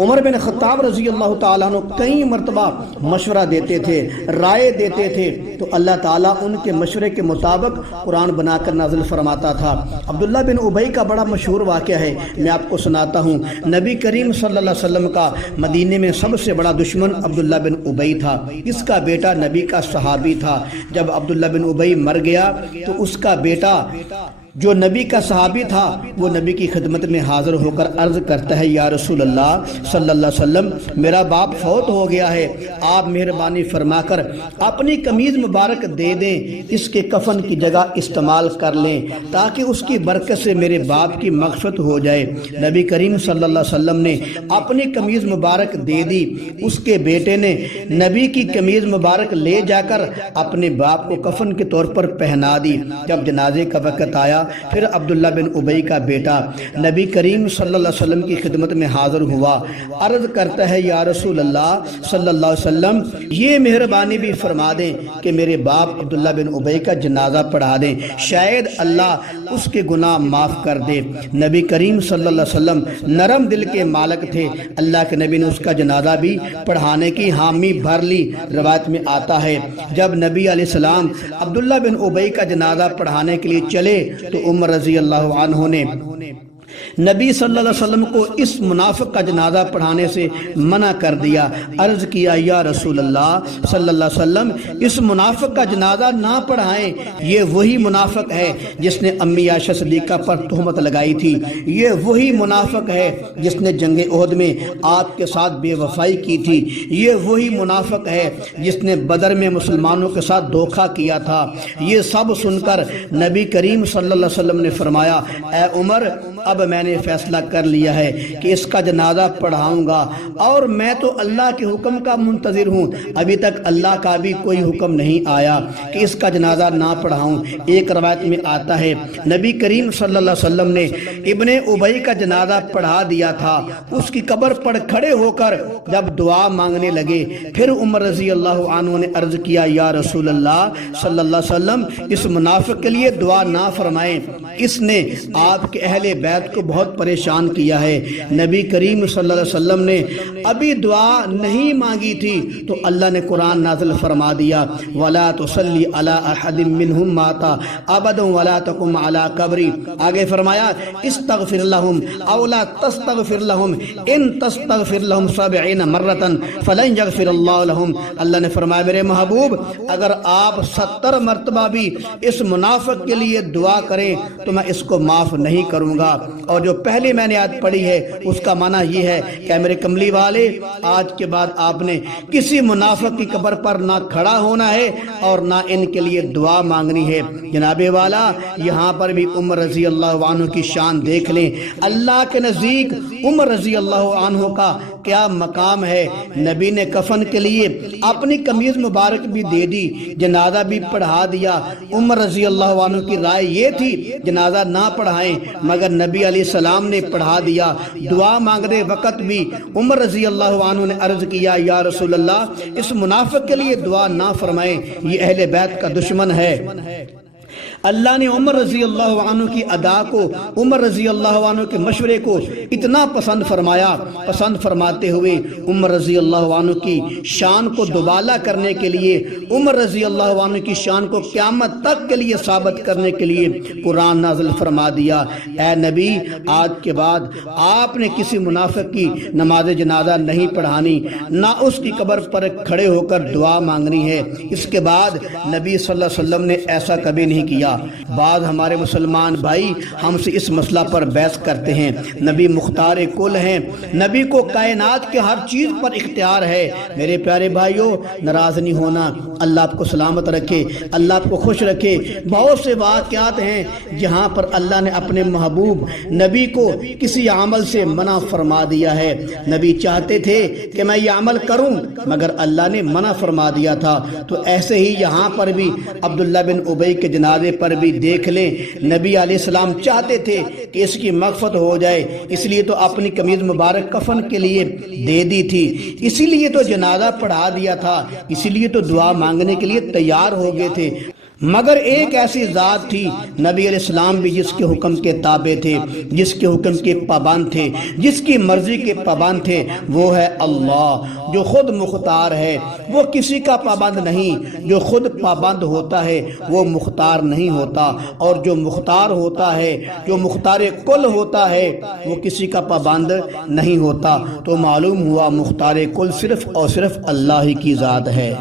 عمر بن خطاب رضی اللہ تعالیٰ عنہ کئی مرتبہ مشورہ دیتے تھے، رائے دیتے تھے، تو اللہ تعالیٰ ان کے مشورے کے مطابق قرآن بنا کر نازل فرماتا تھا۔ عبداللہ بن ابی کا بڑا مشہور واقعہ ہے، میں آپ کو سناتا ہوں۔ نبی کریم صلی اللہ علیہ وسلم کا مدینے میں سب سے بڑا دشمن عبداللہ بن ابی تھا۔ اس کا بیٹا نبی کا صحابی تھا۔ جب عبداللہ بن ابی مر گیا تو اس کا بیٹا جو نبی کا صحابی تھا وہ نبی کی خدمت میں حاضر ہو کر عرض کرتا ہے، یا رسول اللہ صلی اللہ علیہ وسلم، میرا باپ فوت ہو گیا ہے، آپ مہربانی فرما کر اپنی قمیض مبارک دے دیں، اس کے کفن کی جگہ استعمال کر لیں تاکہ اس کی برکت سے میرے باپ کی مغفرت ہو جائے۔ نبی کریم صلی اللہ علیہ وسلم نے اپنی قمیض مبارک دے دی۔ اس کے بیٹے نے نبی کی قمیض مبارک لے جا کر اپنے باپ کو کفن کے طور پر پہنا دی۔ جب جنازے کا وقت آیا پھر عبداللہ بن ابی کا بیٹا نبی کریم صلی اللہ علیہ وسلم کی خدمت میں حاضر ہوا، عرض کرتا ہے، یا رسول اللہ صلی اللہ علیہ وسلم، یہ مہربانی بھی فرما دیں کہ میرے باپ عبداللہ بن ابی کا جنازہ پڑھا دیں، شاید اللہ اس کے گناہ معاف کر دے۔ نبی کریم صلی اللہ علیہ وسلم نرم دل کے مالک تھے، اللہ کے نبی نے اس کا جنازہ بھی پڑھانے کی حامی بھر لی۔ روایت میں آتا ہے جب نبی علیہ السلام عبداللہ بن ابی کا جنازہ پڑھانے کے لیے چلے تو عمر رضی اللہ عنہ نے نبی صلی اللہ علیہ وسلم کو اس منافق کا جنازہ پڑھانے سے منع کر دیا۔ عرض کیا، یا رسول اللہ صلی اللہ علیہ وسلم، اس منافق کا جنازہ نہ پڑھائیں، یہ وہی منافق ہے جس نے امی عائشہ صدیقہ پر تہمت لگائی تھی، یہ وہی منافق ہے جس نے جنگ احد میں آپ کے ساتھ بے وفائی کی تھی، یہ وہی منافق ہے جس نے بدر میں مسلمانوں کے ساتھ دھوکہ کیا تھا۔ یہ سب سن کر نبی کریم صلی اللہ علیہ وسلم نے فرمایا، اے عمر، اب میں نے فیصلہ کر لیا ہے کہ اس کا جنازہ پڑھاؤں گا، اور میں تو اللہ کے حکم کا منتظر ہوں، ابھی تک اللہ کا بھی کوئی حکم نہیں آیا کہ اس کا جنازہ نہ پڑھاؤں۔ ایک روایت میں آتا ہے نبی کریم صلی اللہ علیہ وسلم نے ابن ابی کا جنازہ پڑھا دیا تھا۔ اس کی قبر پر کھڑے ہو کر جب دعا مانگنے لگے، پھر عمر رضی اللہ عنہ نے عرض کیا، یا رسول اللہ صلی اللہ علیہ وسلم، اس منافق کے لیے دعا نہ فرمائیں، اس نے آپ کے اہل بیت کو بہت پریشان کیا ہے۔ نبی کریم صلی اللہ علیہ وسلم نے ابھی دعا نہیں مانگی تھی تو اللہ نے قرآن نازل فرما دیا، وَلَا تُصَلِّ عَلَىٰ أَحَدٍ مِّنْهُمْ مَاتَ أَبَدًا وَلَا تَقُمْ عَلَىٰ قَبْرِهِ۔ آگے فرمایا، استغفر لهم او لا تستغفر لهم ان تستغفر لهم 70 مرة فلن يغفر اللہ لهم۔ اللہ نے فرمایا، میرے محبوب، اگر آپ 70 مرتبہ بھی اس منافق کے لیے دعا کریں تو میں اس کو معاف نہیں کروں گا۔ اور جو پہلی میں نے آیت پڑھی ہے اس کا معنی یہ ہے کہ میرے کملی والے، آج کے بعد آپ نے کسی منافق کی قبر پر نہ کھڑا ہونا ہے اور نہ ان کے لیے دعا مانگنی ہے۔ جناب والا، یہاں پر بھی عمر رضی اللہ عنہ کی شان دیکھ لیں۔ اللہ کے نزدیک عمر رضی اللہ عنہ کا کیا مقام ہے۔ نبی نے کفن کے لیے اپنی قمیض مبارک بھی دے دی، جنازہ بھی پڑھا دیا۔ عمر رضی اللہ عنہ کی رائے یہ تھی جنازہ نہ پڑھائیں، مگر نبی علیہ السلام نے پڑھا دیا۔ دعا مانگنے وقت بھی عمر رضی اللہ عنہ نے عرض کیا، یا رسول اللہ، اس منافق کے لیے دعا نہ فرمائیں، یہ اہل بیت کا دشمن ہے۔ اللہ نے عمر رضی اللہ عنہ کی ادا کو، عمر رضی اللہ عنہ کے مشورے کو اتنا پسند فرمایا، پسند فرماتے ہوئے عمر رضی اللہ عنہ کی شان کو دوبالا کرنے کے لیے، عمر رضی اللہ عنہ کی شان کو قیامت تک کے لیے ثابت کرنے کے لیے قرآن نازل فرما دیا، اے نبی، آج کے بعد آپ نے کسی منافق کی نماز جنازہ نہیں پڑھانی، نہ اس کی قبر پر کھڑے ہو کر دعا مانگنی ہے۔ اس کے بعد نبی صلی اللہ علیہ وسلم نے ایسا کبھی نہیں کیا۔ بعض ہمارے مسلمان بھائی ہم سے اس مسئلہ پر بحث کرتے ہیں۔ نبی مختار کل ہیں، نبی کو کائنات کے ہر چیز پر اختیار ہے۔ میرے پیارے بھائیوں، ناراض نہیں ہونا، اللہ آپ کو سلامت رکھے، اللہ آپ کو خوش رکھے۔ بہت سے واقعات ہیں جہاں پر اللہ نے اپنے محبوب نبی کو کسی عمل سے منع فرما دیا ہے۔ نبی چاہتے تھے کہ میں یہ عمل کروں مگر اللہ نے منع فرما دیا تھا۔ تو ایسے ہی یہاں پر بھی عبداللہ بن ابی کے جنازے پر بھی دیکھ لیں، نبی علیہ السلام چاہتے تھے کہ اس کی مغفرت ہو جائے، اس لیے تو اپنی قمیض مبارک کفن کے لیے دے دی تھی، اسی لیے تو جنازہ پڑھا دیا تھا، اسی لیے تو دعا مانگنے کے لیے تیار ہو گئے تھے۔ مگر ایک ایسی ذات تھی نبی علیہ السلام بھی جس کے حکم کے تابع تھے، جس کے حکم کے پابند تھے، جس کی مرضی کے پابند تھے، وہ ہے اللہ جو خود مختار ہے، وہ کسی کا پابند نہیں۔ جو خود پابند ہوتا ہے وہ مختار نہیں ہوتا، اور جو مختار ہوتا ہے، جو مختار کل ہوتا ہے، وہ کسی کا پابند نہیں ہوتا۔ تو معلوم ہوا مختار کل صرف اور صرف اللہ ہی کی ذات ہے۔